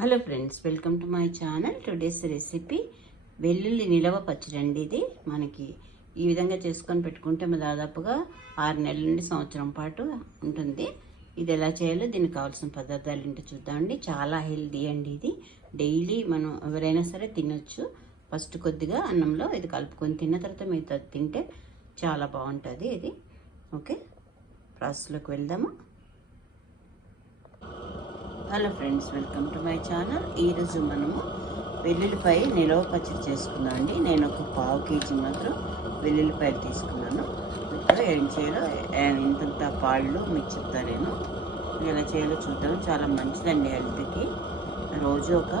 Hello friends welcome to my channel. Today's recipe వెల్లుల్లి నిలవ పచ్చడి అండి ఇది. మనకి ఈ విధంగా చేసుకొని పెట్టుకుంటే మన దాదాపుగా ఆరు నెలల నుండి సంవత్సరం పాటు ఉంటుంది. ఇది ఎలా చేయాలో దీనికి కావాల్సిన పదార్థాలు ఏంటో చూద్దామండి. చాలా హెల్దీ అండి ఇది. డైలీ మనం ఎవరైనా సరే తినొచ్చు. ఫస్ట్ కొద్దిగా అన్నంలో ఇది కలుపుకొని తిన్న తర్వాత మిగతా తింటే చాలా బాగుంటుంది ఇది. ఓకే ప్రాసెస్లోకి వెళ్దామా? Hello friends welcome to my channel. ఈరోజు మనము వెల్లుల్లిపాయ నిలవ పచ్చడి చేసుకున్నాం అండి. నేను ఒక పావు కేజీ మాత్రం వెల్లుల్లిపాయలు తీసుకున్నాను. ఇప్పుడు ఏం చేయాలో ఇంతంత పాళ్ళు మీకు చెప్తా నేను. ఎలా చేయాలో చూద్దాం. చాలా మంచిదండి హెల్త్కి. రోజు ఒక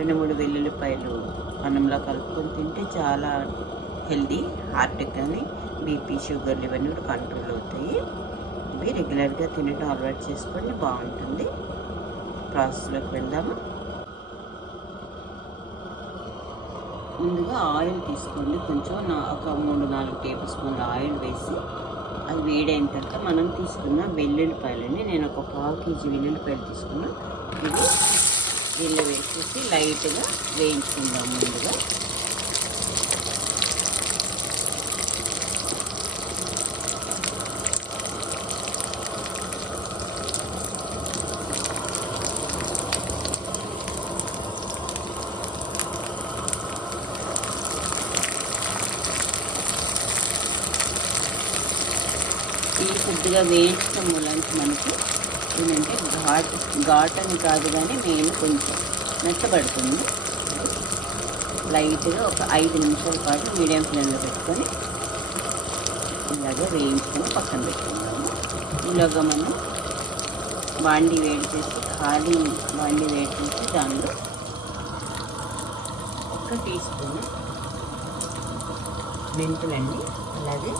రెండు మూడు వెల్లుల్లిపాయలు అన్నంలో కలుపుకొని తింటే చాలా హెల్దీ హార్ట్కి కానీ బీపీ షుగర్లు ఇవన్నీ కూడా కంట్రోల్ అవుతాయి. ఇవి రెగ్యులర్గా తినడం అలవాటు చేసుకోండి బాగుంటుంది. ప్రాసెస్లోకి వెళ్దాము? ముందుగా ఆయిల్ తీసుకోండి. కొంచెం నా ఒక మూడు నాలుగు టేబుల్ స్పూన్ల ఆయిల్ వేసి అది వేడైన తర్వాత మనం తీసుకున్న వెల్లుల్లిపాయలని నేను ఒక పావు కేజీ వెల్లుల్లిపాయలు తీసుకున్నా. ఇది వీళ్ళు వేసేసి లైట్గా వేయించుకుందాం ముందుగా ఇది కొద్దిగా వేయించడం మూలానికి మనకి ఏంటంటే ఘాట్ ఘాట్ అని కాదు కానీ మెయిన్ కొంచెం మెత్తబడుతుంది. లైట్గా ఒక ఐదు నిమిషాల పాటు మీడియం ఫ్లేమ్లో పెట్టుకొని ఇలాగే వేయించుకొని పక్కన పెట్టుకుందాము. ఇలాగా మనం బాండి వేడి చేసి ఖాళీ బాండి వేడి చేసి దానిలో ఒక టీ స్పూన్ మెంతులండి అలాగే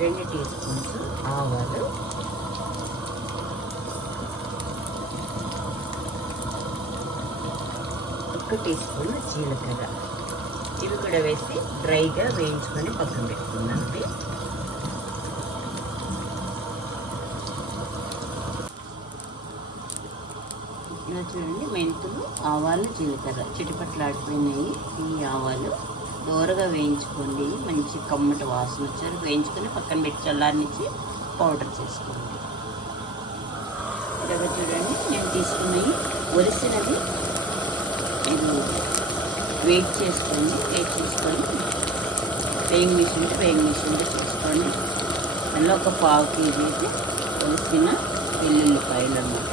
రెండు టీ స్పూన్స్ ఆవాలు. ఒక టీ స్పూన్ జీలకర్ర. ఇవి కూడా వేసి డ్రైగా వేయించుకొని పక్కన పెట్టుకుందామండి ఇలా చూడండి మెంతులు ఆవాలు జీలకర్ర. చిటిపట్లాడిపోయినాయి ఈ ఆవాలు. దూరగా వేయించుకోండి. మంచి కమ్మటి వాసన వచ్చారు వేయించుకొని పక్కన పెట్టి చల్లారనిచ్చి పౌడర్ చేసుకోండి. ఇలాగ చూడండి నేను తీసుకున్నవి ఒలిసినది ఇది వెయిట్ చేసుకోండి వెయిట్ చేసుకొని వేయింగ్ మిషన్ ఉంటే వేయింగ్ మిషన్ చేసుకోండి. అందులో ఒక పావు కేజీ అయితే ఒలిసిన వెల్లుల్లిపాయలు అన్నమాట.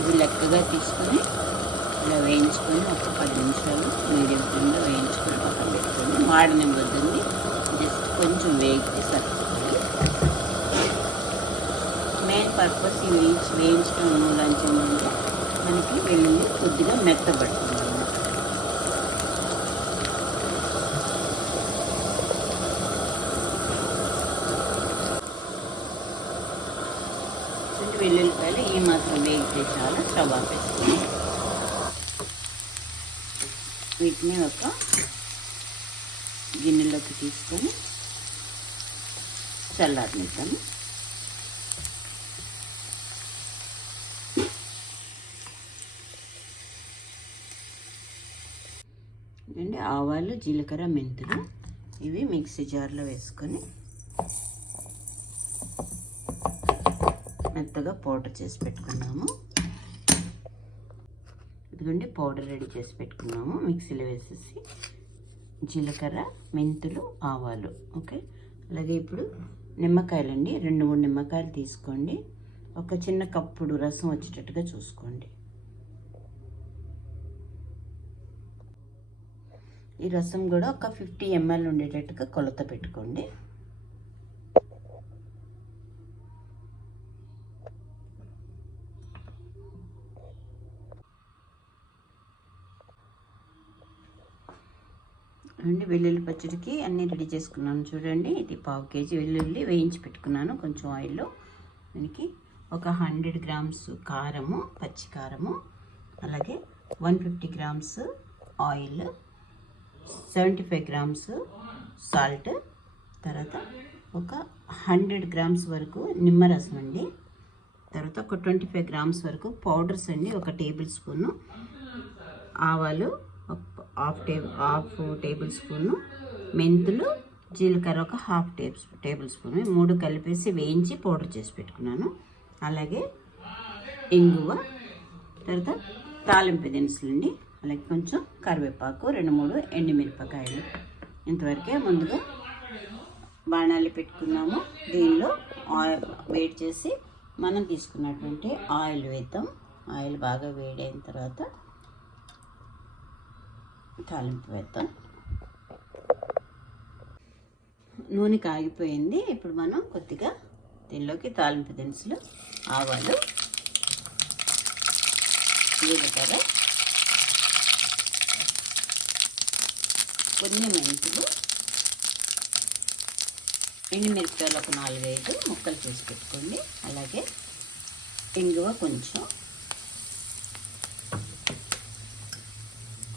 ఇవి లెక్కగా తీసుకొని ఇలా వేయించుకొని ఒక పది నిమిషాలు మీడియం ఫ్లేమ్లో వేయించుకొని పక్కన పెట్టుకొని మాడనివ్వద్దండి. జస్ట్ కొంచెం వేగితే సరిపోతుంది. మెయిన్ పర్పస్ ఈ వేయించి వేయించడం మూలాంచి ఏంటంటే మనకి వెల్లుల్లి కొద్దిగా మెత్తబడుతుంది వెల్లుల్లిపాయలు ఈ మాత్రం వేగితే చాలా స్టవ్ వీటిని ఒక గిన్నెలోకి తీసుకొని చల్లారనిద్దాము అండి ఆవాలు జీలకర్ర మెంతులు. ఇవి మిక్సీ జార్లో వేసుకొని మెత్తగా పౌడర్ చేసి పెట్టుకున్నాము. ఇదిగోండి పౌడర్ రెడీ చేసి పెట్టుకున్నాము. మిక్సీలో వేసేసి జీలకర్ర మెంతులు ఆవాలు ఓకే? అలాగే ఇప్పుడు నిమ్మకాయలండి. రెండు మూడు నిమ్మకాయలు తీసుకోండి. ఒక చిన్న కప్పుడు రసం వచ్చేటట్టుగా చూసుకోండి. ఈ రసం కూడా ఒక ఫిఫ్టీ ఎంఎల్ ఉండేటట్టుగా కొలత పెట్టుకోండి. అండి వెల్లుల్లి పచ్చడికి అన్నీ రెడీ చేసుకున్నాను చూడండి. ఇది పావు కేజీ వెల్లుల్లి వేయించి పెట్టుకున్నాను కొంచెం ఆయిల్లో. దానికి ఒక హండ్రెడ్ గ్రామ్స్ కారము పచ్చి కారము అలాగే one fifty grams oil seventy five grams salt తర్వాత ఒక హండ్రెడ్ గ్రామ్స్ వరకు నిమ్మరసం అండి. తర్వాత ఒక ట్వంటీ ఫైవ్ గ్రామ్స్ వరకు పౌడర్స్ అండి ఒక టేబుల్ స్పూను ఆవాలు half table half table spoon మెంతులు జీలకర్ర ఒక హాఫ్ టేబుల్ టేబుల్ స్పూన్. మూడు కలిపేసి వేయించి పౌడర్ చేసి పెట్టుకున్నాను. అలాగే ఇంగువ తర్వాత తాలింపు దినుసులు అండి అలాగే కొంచెం కరివేపాకు రెండు మూడు ఎండుమిరపకాయలు. ఇంతవరకే ముందుగా బాణాలు పెట్టుకున్నాము. దీనిలో ఆయిల్ వేడి చేసి మనం తీసుకున్నటువంటి ఆయిల్ వేద్దాం. ఆయిల్ బాగా వేడైన తర్వాత తాలింపు వేద్దాం. నూనె కాగిపోయింది. ఇప్పుడు మనం కొద్దిగా దీనిలోకి తాలింపు దినుసులు ఆవాలు జీలకర్ర కొన్ని మెంతులు ఎండుమిరపకాయలు ఒక నాలుగైదు ముక్కలు చేసి పెట్టుకోండి. అలాగే ఇంగువ కొంచెం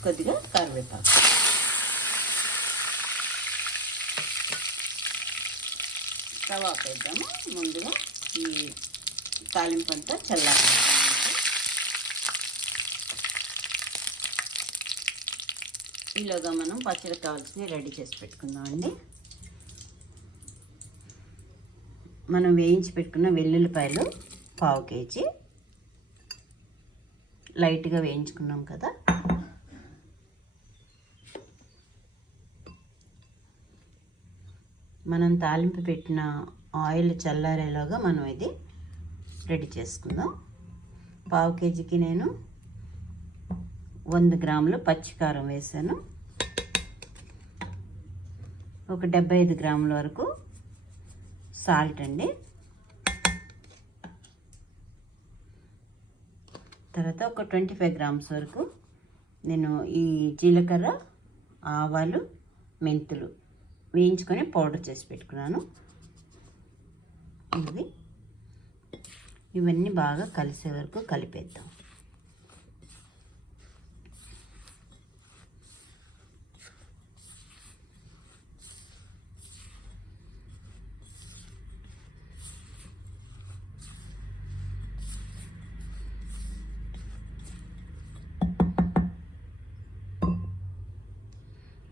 కొద్దిగా కరివేపాకు. తవా పెద్దాము ముందుగా ఈ తాలింపు అంతా చల్లారి ఈలోగా మనం పచ్చడి కావాల్సినవి రెడీ చేసి పెట్టుకుందామండి మనం వేయించి పెట్టుకున్న వెల్లుల్లిపాయలు పావు కేజీ. లైట్గా వేయించుకున్నాం కదా. మనం తాలింపు పెట్టిన ఆయిల్ చల్లారేలాగా మనం ఇది రెడీ చేసుకుందాం. పావు కేజీకి నేను వంద గ్రాములు పచ్చికారం వేసాను. ఒక డెబ్బై ఐదు గ్రాముల వరకు సాల్ట్ అండి. తర్వాత ఒక ట్వంటీ ఫైవ్ గ్రామ్స్ వరకు నేను ఈ జీలకర్ర ఆవాలు మెంతులు వేయించుకొని పౌడర్ చేసి పెట్టుకున్నాను. ఇవి. ఇవన్నీ బాగా కలిసే వరకు కలిపేద్దాం.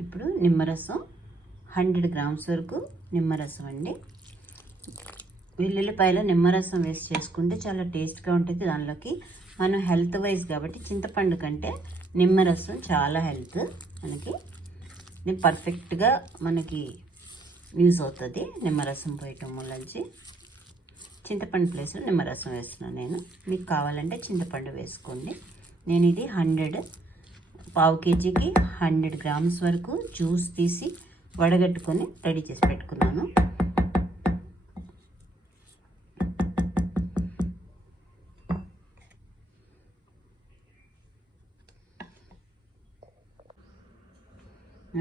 ఇప్పుడు నిమ్మరసం హండ్రెడ్ గ్రామ్స్ వరకు నిమ్మరసం అండి. వెల్లుల్లిపాయలో నిమ్మరసం వేసి చేసుకుంటే చాలా టేస్ట్గా ఉంటుంది. దానిలోకి మనం హెల్త్ వైజ్ కాబట్టి చింతపండు కంటే నిమ్మరసం చాలా హెల్త్ మనకి. పర్ఫెక్ట్గా మనకి యూజ్ అవుతుంది నిమ్మరసం పోయటం వల్లంచి చింతపండు ప్లేస్లో నిమ్మరసం వేస్తున్నాను నేను. మీకు కావాలంటే చింతపండు వేసుకోండి. నేను ఇది హండ్రెడ్ పావు కేజీకి హండ్రెడ్ గ్రామ్స్ వరకు జ్యూస్ తీసి వడగట్టుకొని రెడీ చేసి పెట్టుకున్నాను.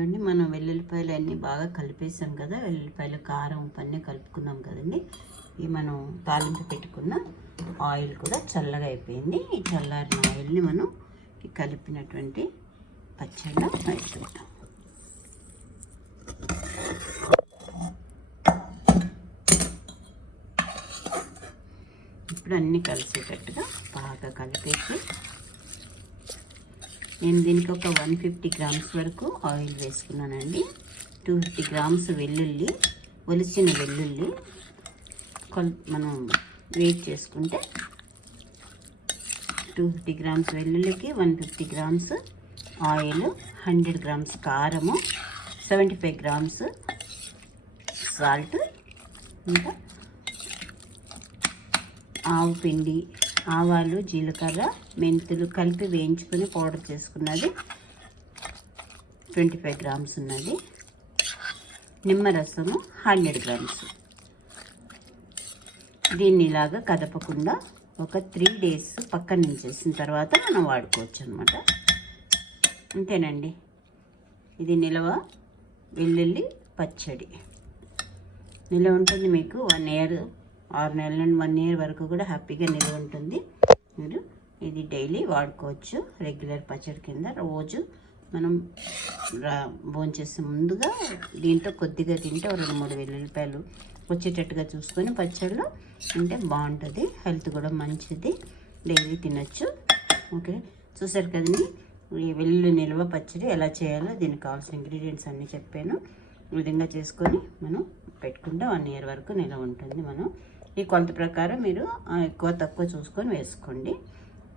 అండి మనం వెల్లుల్లిపాయలు అన్నీ బాగా కలిపేసాం కదా వెల్లుల్లిపాయలు కారం ఉప్పు అన్నీ కలుపుకున్నాం కదండి. ఈ మనం తాలింపు పెట్టుకున్న ఆయిల్ కూడా చల్లగా అయిపోయింది. ఈ చల్లారిన ఆయిల్ని మనం కలిపినటువంటి పచ్చడిలో వేసుకుంటాం ఇప్పుడు అన్నీ కలిసేటట్టుగా బాగా కలిపేసి నేను దీనికి ఒక వన్ ఫిఫ్టీ గ్రామ్స్ వరకు ఆయిల్ వేసుకున్నానండి. టూ ఫిఫ్టీ గ్రామ్స్ వెల్లుల్లి ఒలిచిన వెల్లుల్లి కొల్ మనం వెయిట్ చేసుకుంటే two fifty grams వెల్లుల్లికి one fifty grams oil hundred grams కారము సెవెంటీ ఫైవ్ గ్రామ్స్ సాల్ట్ ఇంకా ఆవు పిండి ఆవాలు జీలకర్ర మెంతులు కలిపి వేయించుకొని పౌడర్ చేసుకున్నది ట్వంటీ ఫైవ్ గ్రామ్స్ ఉన్నది. నిమ్మరసము హండ్రెడ్ గ్రామ్స్. దీన్ని ఇలాగా కదపకుండా ఒక త్రీ డేస్ పక్కన నుంచేసిన తర్వాత మనం వాడుకోవచ్చు అనమాట అంతేనండి. ఇది నిలవ వెల్లుల్లి పచ్చడి. నిలవ ఉంటుంది మీకు వన్ ఇయర్ ఆరు నెలల నుండి వన్ ఇయర్ వరకు కూడా హ్యాపీగా నిల్వ ఉంటుంది. మీరు ఇది డైలీ వాడుకోవచ్చు రెగ్యులర్ పచ్చడి కింద. రోజు మనం భోంచేసే ముందుగా దీంట్లో కొద్దిగా తింటే రెండు మూడు వెల్లుల్లిపాయలు వచ్చేటట్టుగా చూసుకొని పచ్చళ్ళు అంటే బాగుంటుంది హెల్త్ కూడా మంచిది. డైలీ తినొచ్చు. ఓకే. చూసారు కదండి? ఈ వెల్లుల్లి నిల్వ పచ్చడి ఎలా చేయాలో దీనికి కావాల్సిన ఇంగ్రీడియంట్స్ అన్నీ చెప్పాను. ఈ విధంగా చేసుకొని మనం పెట్టుకుంటే వన్ ఇయర్ వరకు నిల్వ ఉంటుంది మనం. ఈ కొలత ప్రకారం మీరు ఎక్కువ తక్కువ చూసుకొని వేసుకోండి.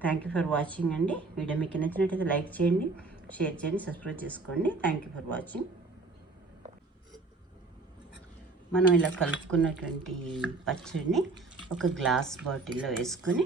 థ్యాంక్ యూ ఫర్ వాచింగ్ అండి. వీడియో మీకు నచ్చినట్టయితే లైక్ చేయండి షేర్ చేయండి సబ్స్క్రైబ్ చేసుకోండి. థ్యాంక్ యూ ఫర్ వాచింగ్ మనం ఇలా కలుపుకున్నటువంటి పచ్చడిని ఒక గ్లాస్ బాటిల్లో వేసుకొని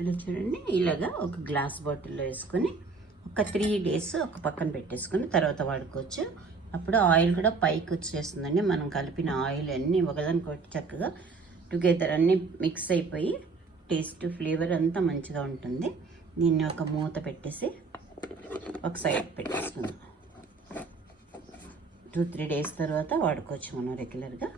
ఇలా చూడండి. ఇలాగా ఒక గ్లాస్ బాటిల్లో వేసుకొని ఒక త్రీ డేస్ ఒక పక్కన పెట్టేసుకొని తర్వాత వాడుకోవచ్చు. అప్పుడు ఆయిల్ కూడా పైకి వచ్చేస్తుందండి. మనం కలిపిన ఆయిల్ అన్నీ ఒకదానికొకటి చక్కగా టుగెదర్ అన్నీ మిక్స్ అయిపోయి టేస్ట్ ఫ్లేవర్ అంతా మంచిగా ఉంటుంది. దీన్ని ఒక మూత పెట్టేసి ఒక సైడ్ పెట్టేసుకుందాం. టూ త్రీ డేస్ తర్వాత వాడుకోవచ్చు మనం రెగ్యులర్గా.